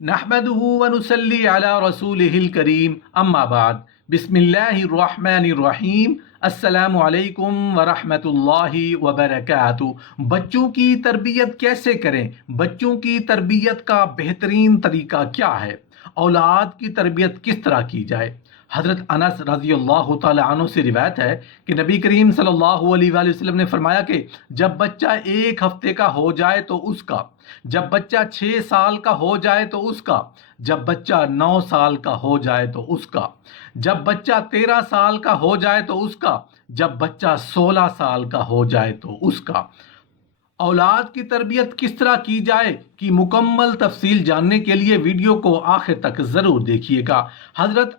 नहमदुहु व नुसल्ली अला रसूलिहिल करीम अम्मा बाद बिस्मिल्लाहिर्रहमानिर्रहीम अस्सलामु अलैकुम व रहमतुल्लाहि व बरकातुहू। बच्चों की तरबियत कैसे करें? बच्चों की तरबियत का बेहतरीन तरीका क्या है? औलाद की तरबियत किस तरह की जाए? हज़रत अनस रज़ी अल्लाह तआला अन्हु से रिवायत है कि नबी करीम सल्लल्लाहु अलैहि वसल्लम ने फरमाया कि जब बच्चा 1 हफ्ते का हो जाए तो उसका, जब बच्चा 6 साल का हो जाए तो उसका, जब बच्चा 9 साल का हो जाए तो उसका, जब बच्चा 13 साल का हो जाए तो उसका, जब बच्चा 16 साल का हो जाए तो उसका। औलाद की तरबियत किस तरह की जाए कि मुकम्मल तफसील जानने के लिए वीडियो को आखिर तक ज़रूर देखिएगा। हज़रत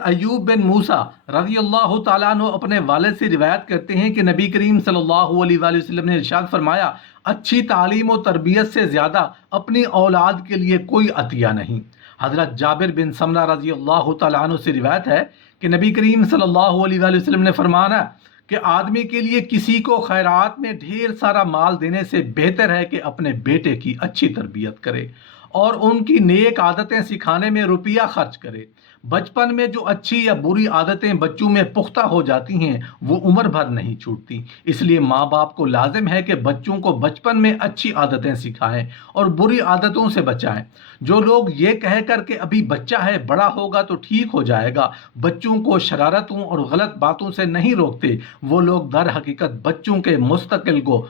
अयूब बिन मूसा रज़ी अल्लाह तआला अन्हु अपने वालिद से रिवायत करते हैं कि नबी करीम सल्लल्लाहु अलैहि वसल्लम ने इरशाद फरमाया, अच्छी तालीम और तरबियत से ज़्यादा अपनी औलाद के लिए कोई अतिया नहीं। हज़रत जाबिर बिन समरा रज़ी अल्लाह तआला अन्हु से रिवायत है कि नबी करीम सल्लल्लाहु अलैहि वसल्लम ने फरमाया कि आदमी के लिए किसी को खैरात में ढेर सारा माल देने से बेहतर है कि अपने बेटे की अच्छी तरबियत करे और उनकी नेक आदतें सिखाने में रुपया खर्च करे। बचपन में जो अच्छी या बुरी आदतें बच्चों में पुख्ता हो जाती हैं वो उम्र भर नहीं छूटती। इसलिए माँ बाप को लाजिम है कि बच्चों को बचपन में अच्छी आदतें सिखाएं और बुरी आदतों से बचाएं। जो लोग ये कह कर के अभी बच्चा है, बड़ा होगा तो ठीक हो जाएगा, बच्चों को शरारतों और गलत बातों से नहीं रोकते, वो लोग दर हकीकत बच्चों के मुस्तकिल को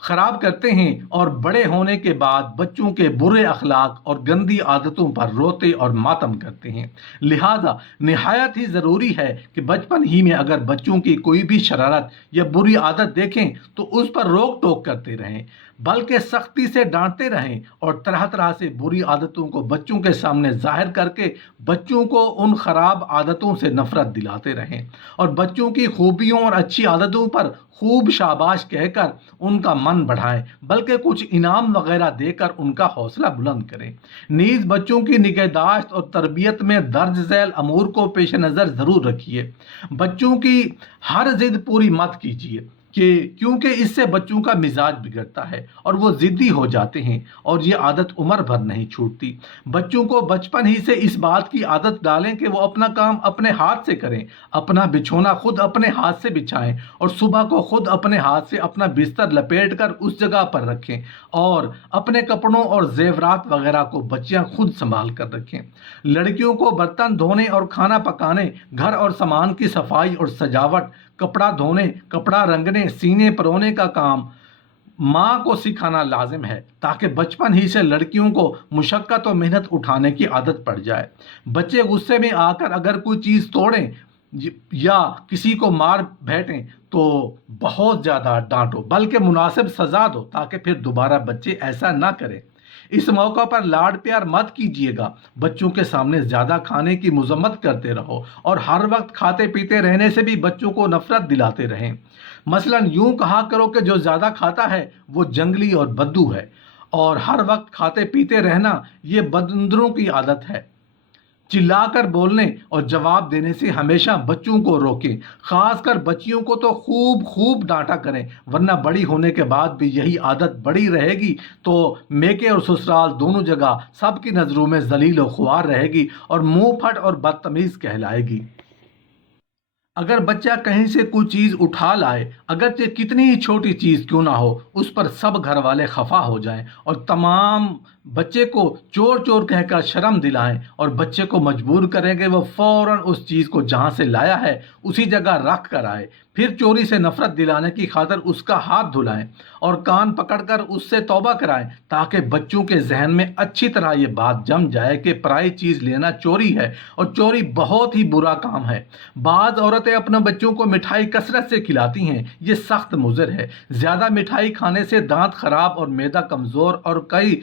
खराब करते हैं और बड़े होने के बाद बच्चों के बुरे अखलाक और गंदी आदतों पर रोते और मातम करते हैं। लिहाजा निहायत ही ज़रूरी है कि बचपन ही में अगर बच्चों की कोई भी शरारत या बुरी आदत देखें तो उस पर रोक टोक करते रहें, बल्कि सख्ती से डांटते रहें और तरह तरह से बुरी आदतों को बच्चों के सामने जाहिर करके बच्चों को उन खराब आदतों से नफरत दिलाते रहें और बच्चों की खूबियों और अच्छी आदतों पर खूब शाबाश कहकर उनका मन बढ़ाएं, बल्कि कुछ इनाम वगैरह देकर उनका हौसला बुलंद करें। नीज बच्चों की निगहदाश्त और तरबियत में दर्ज झैल अमूर को पेश नज़र ज़रूर रखिए। बच्चों की हर जिद पूरी मत कीजिए क्योंकि इससे बच्चों का मिजाज बिगड़ता है और वो ज़िद्दी हो जाते हैं और ये आदत उम्र भर नहीं छूटती। बच्चों को बचपन ही से इस बात की आदत डालें कि वो अपना काम अपने हाथ से करें, अपना बिछोना खुद अपने हाथ से बिछाएं और सुबह को खुद अपने हाथ से अपना बिस्तर लपेट कर उस जगह पर रखें और अपने कपड़ों और जेवरात वगैरह को बच्चियां खुद संभाल कर रखें। लड़कियों को बर्तन धोने और खाना पकाने, घर और सामान की सफाई और सजावट, कपड़ा धोने, कपड़ा रंगने, सीने परोने का काम माँ को सिखाना लाजिम है ताकि बचपन ही से लड़कियों को मुशक्क़त और मेहनत उठाने की आदत पड़ जाए। बच्चे गुस्से में आकर अगर कोई चीज़ तोड़ें या किसी को मार बैठें तो बहुत ज़्यादा डांटो, बल्कि मुनासिब सज़ा दो ताकि फिर दोबारा बच्चे ऐसा ना करें। इस मौका पर लाड प्यार मत कीजिएगा, बच्चों के सामने ज़्यादा खाने की मजम्मत करते रहो और हर वक्त खाते पीते रहने से भी बच्चों को नफरत दिलाते रहें। मसलन यूं कहा करो कि जो ज़्यादा खाता है वो जंगली और बद्दू है, और हर वक्त खाते पीते रहना ये बंदरों की आदत है। चिल्लाकर बोलने और जवाब देने से हमेशा बच्चों को रोकें, खासकर बच्चियों को तो खूब खूब डांटा करें, वरना बड़ी होने के बाद भी यही आदत बड़ी रहेगी तो मेके और ससुराल दोनों जगह सबकी नज़रों में जलील और ख्वार रहेगी और मुंह फट और बदतमीज़ कहलाएगी। अगर बच्चा कहीं से कोई चीज़ उठा लाए, अगरचे कितनी ही छोटी चीज़ क्यों ना हो, उस पर सब घर वाले खफा हो जाएं और तमाम बच्चे को चोर चोर कहकर शर्म दिलाएं और बच्चे को मजबूर करें कि वो फ़ौरन उस चीज़ को जहाँ से लाया है उसी जगह रख कर आए। फिर चोरी से नफरत दिलाने की खातिर उसका हाथ धुलाएं और कान पकड़कर उससे तौबा कराएं ताकि बच्चों के जहन में अच्छी तरह ये बात जम जाए कि पराई चीज़ लेना चोरी है और चोरी बहुत ही बुरा काम है। बाज़ औरतें अपने बच्चों को मिठाई कसरत से खिलाती हैं, ये सख्त मुज़र है। ज़्यादा मिठाई खाने से दांत खराब और मैदा कमज़ोर और कई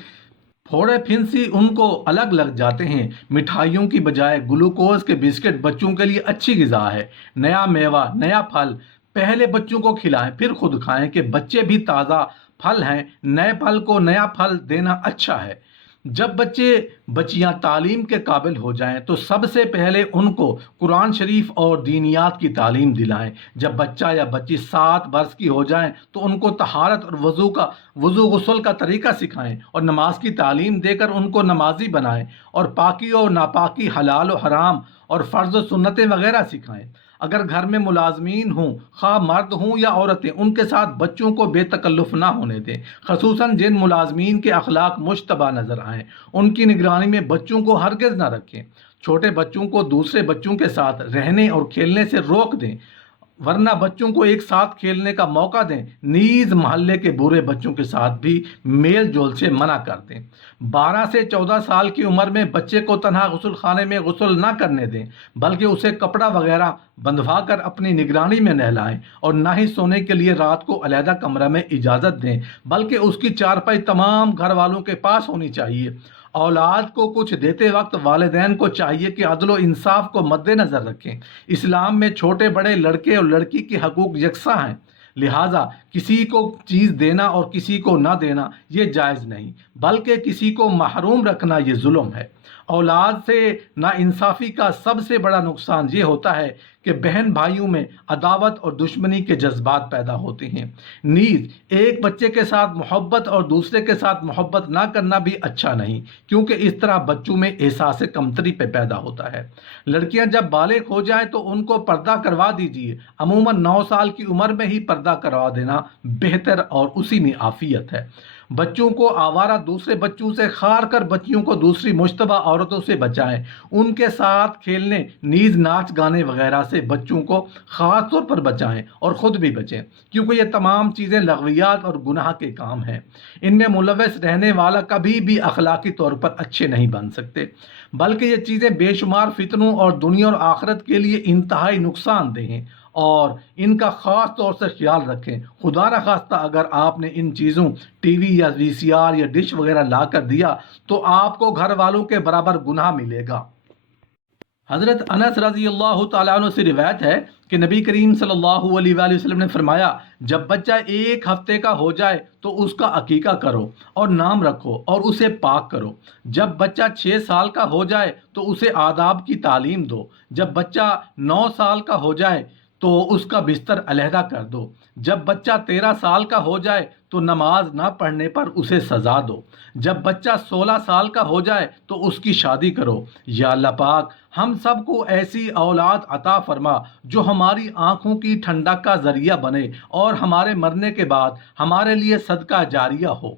फोड़े फिंसी उनको अलग लग जाते हैं। मिठाइयों की बजाय ग्लूकोज के बिस्किट बच्चों के लिए अच्छी ग़िज़ा है। नया मेवा, नया फल पहले बच्चों को खिलाएं फिर खुद खाएं कि बच्चे भी ताज़ा फल हैं, नए फल को नया फल देना अच्छा है। جب بچے بچیاں تعلیم کے قابل ہو جائیں تو سب سے پہلے ان کو قرآن شریف اور دینیات کی تعلیم دلائیں۔ جب بچہ یا بچی 7 برس کی ہو جائیں تو ان کو طہارت اور وضو غسل کا طریقہ سکھائیں اور نماز کی تعلیم دے کر ان کو نمازی بنائیں، اور پاکی اور ناپاکی، حلال و حرام اور فرض و سنتیں وغیرہ سکھائیں۔ اگر گھر میں ملازمین ہوں، خواہ مرد ہوں یا عورتیں، ان کے ساتھ بچوں کو بے تکلف نہ ہونے دیں، خصوصاً جن ملازمین کے اخلاق مشتبہ نظر آئیں۔ ان کی نگرانی میں بچوں کو ہرگز نہ رکھیں۔ چھوٹے بچوں کو دوسرے بچوں کے ساتھ رہنے اور کھیلنے سے روک دیں، ورنہ بچوں کو ایک ساتھ کھیلنے کا موقع دیں۔ نیز محلے کے برے بچوں کے ساتھ بھی میل جول سے منع کر دیں۔ 12 سے 14 سال کی عمر میں بچے کو تنہا غسل خانے میں غسل نہ کرنے دیں، بلکہ اسے کپڑا وغیرہ بندھوا کر اپنی نگرانی میں نہلائیں، اور نہ ہی سونے کے لیے رات کو علیحدہ کمرہ میں اجازت دیں، بلکہ اس کی چارپائی تمام گھر والوں کے پاس ہونی چاہیے۔ اولاد کو کچھ دیتے وقت والدین کو چاہیے کہ عدل و انصاف کو مد نظر رکھیں۔ اسلام میں چھوٹے بڑے، لڑکے اور لڑکی کے حقوق یکساں ہیں، لہٰذا کسی کو چیز دینا اور کسی کو نہ دینا یہ جائز نہیں، بلکہ کسی کو محروم رکھنا یہ ظلم ہے۔ اولاد سے ناانصافی کا سب سے بڑا نقصان یہ ہوتا ہے کہ بہن بھائیوں میں عداوت اور دشمنی کے جذبات پیدا ہوتے ہیں۔ نیز ایک بچے کے ساتھ محبت اور دوسرے کے ساتھ محبت نہ کرنا بھی اچھا نہیں، کیونکہ اس طرح بچوں میں احساس کمتری پیدا ہوتا ہے۔ لڑکیاں جب بالغ ہو جائیں تو ان کو پردہ کروا دیجیے۔ عموماً 9 سال کی عمر میں ہی پردہ کروا دینا بہتر اور اسی میں عافیت ہے۔ بچوں کو آوارہ دوسرے بچوں سے، خاص کر بچیوں کو دوسری مشتبہ عورتوں سے بچائیں۔ ان کے ساتھ کھیلنے، نیز ناچ گانے وغیرہ سے بچوں کو خاص طور پر بچائیں اور خود بھی بچیں، کیونکہ یہ تمام چیزیں لغویات اور گناہ کے کام ہیں۔ ان میں ملوث رہنے والا کبھی بھی اخلاقی طور پر اچھے نہیں بن سکتے، بلکہ یہ چیزیں بے شمار فتنوں اور دنیا اور آخرت کے لیے انتہائی نقصان دہ ہیں، اور ان کا خاص طور سے خیال رکھیں۔ خدا نخواستہ اگر آپ نے ان چیزوں ٹی وی یا VCR یا ڈش وغیرہ لا کر دیا تو آپ کو گھر والوں کے برابر گناہ ملے گا۔ حضرت انس رضی اللہ تعالیٰ عنہ سے روایت ہے کہ نبی کریم صلی اللہ علیہ وآلہ وسلم نے فرمایا، جب بچہ 1 ہفتے کا ہو جائے تو اس کا عقیقہ کرو اور نام رکھو اور اسے پاک کرو۔ جب بچہ 6 سال کا ہو جائے تو اسے آداب کی تعلیم دو۔ جب بچہ 9 سال کا ہو جائے تو اس کا بستر علیحدہ کر دو۔ جب بچہ 13 سال کا ہو جائے تو نماز نہ پڑھنے پر اسے سزا دو۔ جب بچہ 16 سال کا ہو جائے تو اس کی شادی کرو۔ یا اللہ پاک ہم سب کو ایسی اولاد عطا فرما جو ہماری آنکھوں کی ٹھنڈک کا ذریعہ بنے اور ہمارے مرنے کے بعد ہمارے لیے صدقہ جاریہ ہو۔